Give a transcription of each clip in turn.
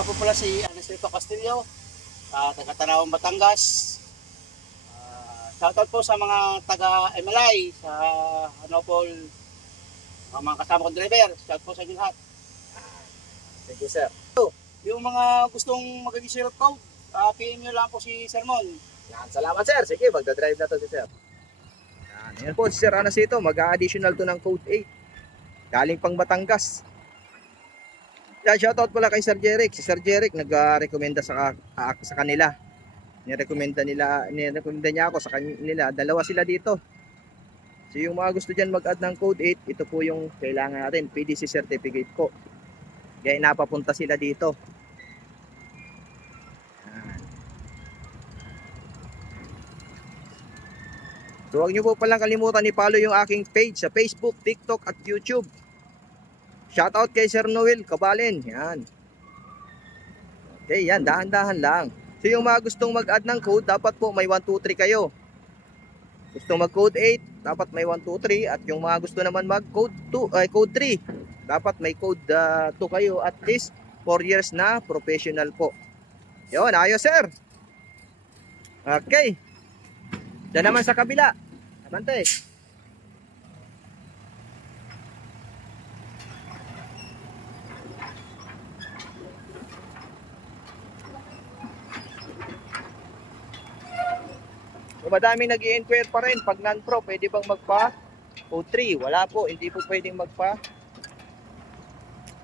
nga po pala si Anisito Castillo, taga Tanawang, Batangas. Shoutout po sa mga taga MLI, sa Hanopol, mga kasama kong driver. Shoutout po sa inyo lahat. Thank you, sir. Yung mga gustong mag-reserve code, PM nyo lang po si Sir Mon. Yan, salamat, sir. Sige, magdadrive na to si sir. Yan po, si Sir Anisito, mag-additional to ng code 8. Galing pang Batangas. Yan, shoutout pala kay Sir Jeric. Si Sir Jeric nag-recommenda sa kanila. Nirekomenda niya ako sa kanila. Dalawa sila dito. So yung mga gusto dyan mag-add ng code 8, ito po yung kailangan natin. PDC certificate po. Kaya napapunta sila dito. Yan. So huwag nyo po palang kalimutan i-follow yung aking page sa Facebook, TikTok at YouTube. Shoutout kay Sir Noel Cabalen. Yan. Okay, yan. Dahan-dahan lang. So yung mga gustong mag-add ng code, dapat po may 123 kayo. Gustong mag-code 8, dapat may 123. At yung mga gusto naman mag-code 3, dapat may code 2 kayo. At least 4 years na professional po. Yun, ayos sir. Okay. Diyan naman sa kabila. Abante. Madaming nag-i-inquire pa rin pag non-pro, pwede bang magpa code 3? Wala po, hindi po pwedeng magpa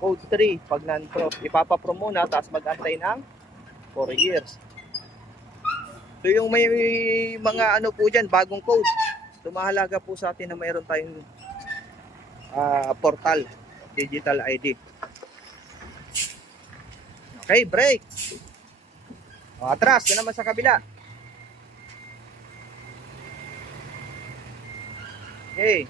code 3 pag non-pro. Ipapa-pro muna, tapos mag-antay ng 4 years. So yung may mga ano po dyan, bagong code, tumahalaga po sa atin na mayroon tayong portal, digital ID. Okay, break. Atras, yan naman sa kabila. Okay.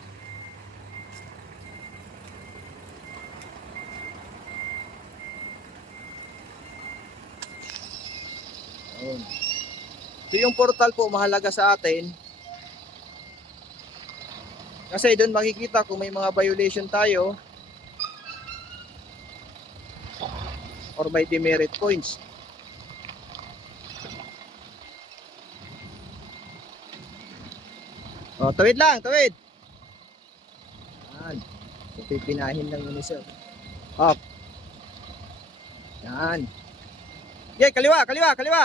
So yung portal po mahalaga sa atin. Kasi doon makikita kung may mga violation tayo or may demerit points. Oh, tawid lang, tawid. Yan. Pipinahin lang yun sir. Up. Yan. Okay, kaliwa, kaliwa, kaliwa.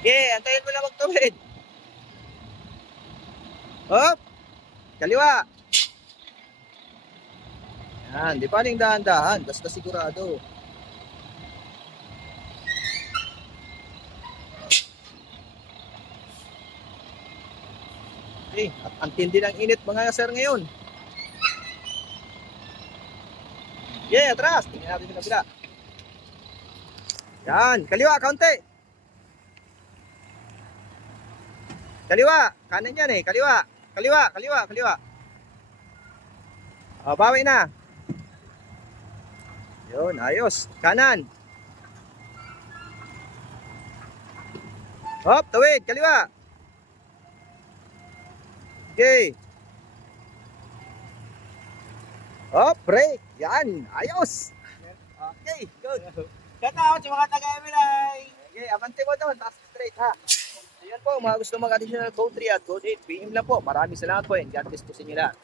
Sige, antayin mo lang magtawid. Up. Kaliwa. Yan, di pa rin dahan-dahan, basta sigurado. Okay, at ang tindi ng init mga sir ngayon. Yeah, atras. Tingnan natin yung kabila. Yan, kaliwa, kaunti. Kaliwa, kanan yan eh, kaliwa. Kaliwa, kaliwa, kaliwa. O, bawi na. Yun, ayos. Kanan. Hop, tawid, kaliwa. Okay. Hop, break. Yan, ayos. Okay, good. Shoutout sa mga taga-MLI. Okay, abante mo doon, taas straight ha. Ayan po, mga gusto mag-additional code 3 at code 8, PM lang po. Maraming salamat po and God bless po sa inyo lahat.